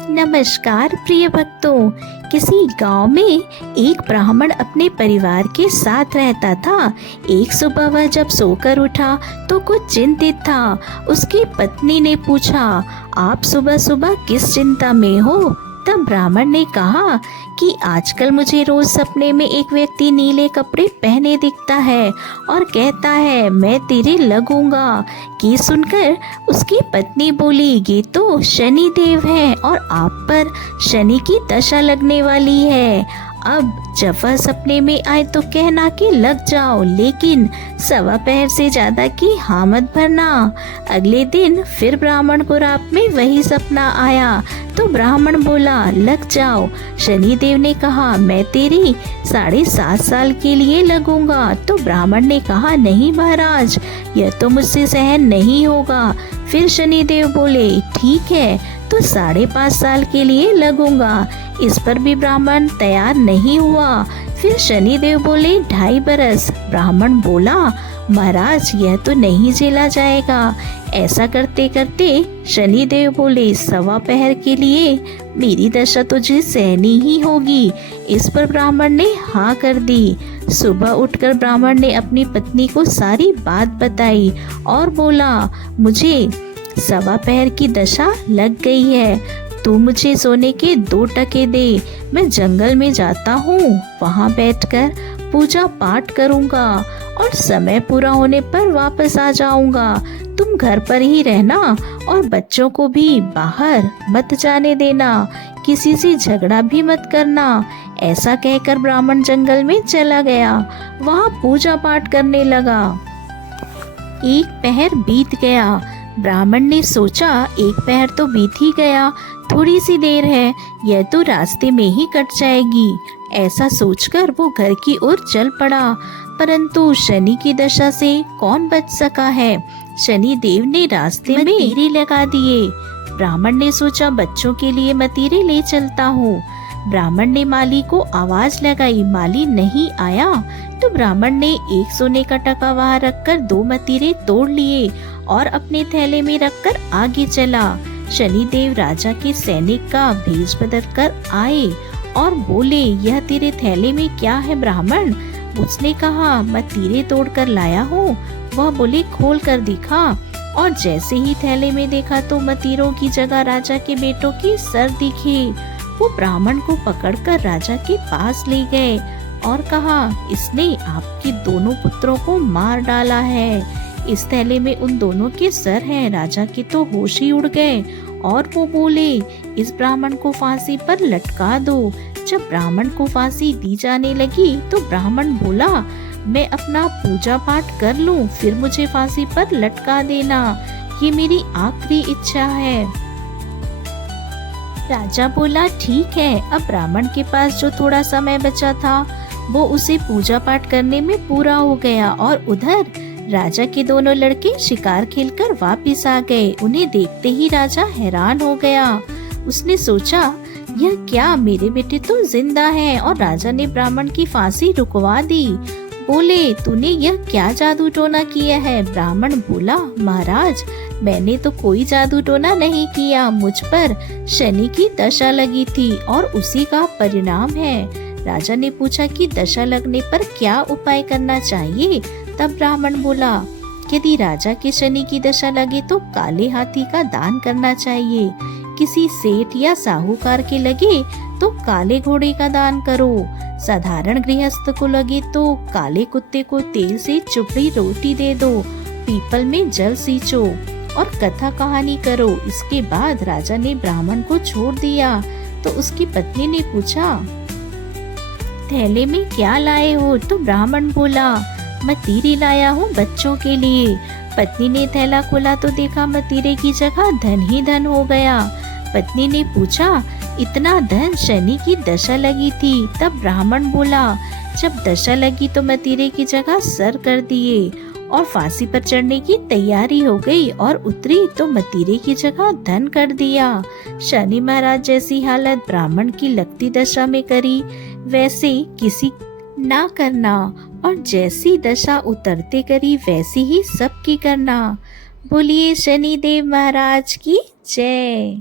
नमस्कार प्रिय भक्तों। किसी गांव में एक ब्राह्मण अपने परिवार के साथ रहता था। एक सुबह वह जब सोकर उठा तो कुछ चिंतित था। उसकी पत्नी ने पूछा, आप सुबह सुबह किस चिंता में हो? तब ब्राह्मण ने कहा कि आजकल मुझे रोज सपने में एक व्यक्ति नीले कपड़े पहने दिखता है और कहता है मैं तेरे लगूंगा। ये सुनकर उसकी पत्नी बोली, ये तो शनि देव है और आप पर शनि की दशा लगने वाली है। अब जब वह सपने में आए तो कहना कि लग जाओ, लेकिन सवा पैर से ज्यादा की हाँ मत भरना। अगले दिन फिर ब्राह्मण को रात में वही सपना आया तो ब्राह्मण बोला, लग जाओ। शनि देव ने कहा, मैं तेरी 7.5 साल के लिए लगूंगा। तो ब्राह्मण ने कहा, नहीं महाराज, यह तो मुझसे सहन नहीं होगा। फिर शनि देव बोले, ठीक है तो 5.5 साल के लिए लगूंगा। इस पर भी ब्राह्मण तैयार नहीं हुआ। फिर शनि देव बोले, 2.5 बरस। ब्राह्मण बोला, महाराज यह तो नहीं झेला जाएगा। ऐसा करते करते शनि देव बोले, 1.25 पहर के लिए मेरी दशा तुझे सहनी ही होगी। इस पर ब्राह्मण ने हाँ कर दी। सुबह उठकर ब्राह्मण ने अपनी पत्नी को सारी बात बताई और बोला, मुझे 1.25 पहर की दशा लग गई है। तू मुझे सोने के 2 टके दे। मैं जंगल में जाता हूँ, वहाँ बैठकर पूजा पाठ करूँगा और समय पूरा होने पर वापस आ जाऊँगा। तुम घर पर ही रहना और बच्चों को भी बाहर मत जाने देना। किसी से झगड़ा भी मत करना। ऐसा कहकर ब्राह्मण जंगल में चला गया। वहाँ पूजा पाठ करने लगा। 1 पहर बीत गया। ब्राह्मण ने सोचा, 1 पहर तो बीत ही गया, थोड़ी सी देर है, यह तो रास्ते में ही कट जाएगी। ऐसा सोचकर वो घर की ओर चल पड़ा। परंतु शनि की दशा से कौन बच सका है। शनि देव ने रास्ते में मतीरे लगा दिए। ब्राह्मण ने सोचा, बच्चों के लिए मतीरे ले चलता हूँ। ब्राह्मण ने माली को आवाज लगाई, माली नहीं आया। तो ब्राह्मण ने 1 सोने का टका वहाँ रखकर 2 मतीरे तोड़ लिए और अपने थैले में रखकर आगे चला। शनि देव राजा के सैनिक का भेष बदल कर आए और बोले, यह तेरे थैले में क्या है ब्राह्मण? उसने कहा, मतीरे तोड़ कर लाया हूँ। वह बोले, खोल कर दिखा। और जैसे ही थैले में देखा तो मतीरों की जगह राजा के बेटों की सर दिखे। वो ब्राह्मण को पकड़कर राजा के पास ले गए और कहा, इसने आपके दोनों पुत्रों को मार डाला है। इस थैले में उन दोनों के सर हैं। राजा के तो होश ही उड़ गए और वो बोले, इस ब्राह्मण को फांसी पर लटका दो। जब ब्राह्मण को फांसी दी जाने लगी तो ब्राह्मण बोला, मैं अपना पूजा पाठ कर लूं, फिर मुझे फांसी पर लटका देना, ये मेरी आखिरी इच्छा है। राजा बोला, ठीक है। अब ब्राह्मण के पास जो थोड़ा समय बचा था वो उसे पूजा पाठ करने में पूरा हो गया। और उधर राजा के दोनों लड़के शिकार खेलकर वापस आ गए। उन्हें देखते ही राजा हैरान हो गया। उसने सोचा, यह क्या, मेरे बेटे तो जिंदा हैं। और राजा ने ब्राह्मण की फांसी रुकवा दी। बोले, तूने यह क्या जादू टोना किया है? ब्राह्मण बोला, महाराज मैंने तो कोई जादू टोना नहीं किया, मुझ पर शनि की दशा लगी थी और उसी का परिणाम है। राजा ने पूछा कि दशा लगने पर क्या उपाय करना चाहिए? तब ब्राह्मण बोला, यदि राजा के शनि की दशा लगे तो काले हाथी का दान करना चाहिए। किसी सेठ या साहूकार के लगे तो काले घोड़े का दान करो। साधारण गृहस्थ को लगे तो काले कुत्ते को तेल से चुपड़ी रोटी दे दो। पीपल में जल सींचो और कथा कहानी करो। इसके बाद राजा ने ब्राह्मण को छोड़ दिया। तो उसकी पत्नी ने पूछा, थैले में क्या लाए हो? तो ब्राह्मण बोला, मतीरे लाया हूँ बच्चों के लिए। पत्नी ने थैला खोला तो देखा मतीरे की जगह धन ही धन हो गया। पत्नी ने पूछा, इतना धन? शनि की दशा लगी थी। तब ब्राह्मण बोला, जब दशा लगी तो मतीरे की जगह सर कर दिए और फांसी पर चढ़ने की तैयारी हो गई और उतरी तो मतीरे की जगह धन कर दिया। शनि महाराज जैसी हालत ब्राह्मण की लगती दशा में करी, वैसे किसी ना करना, और जैसी दशा उतरते करी वैसी ही सबकी करना। बोलिए शनि देव महाराज की जय।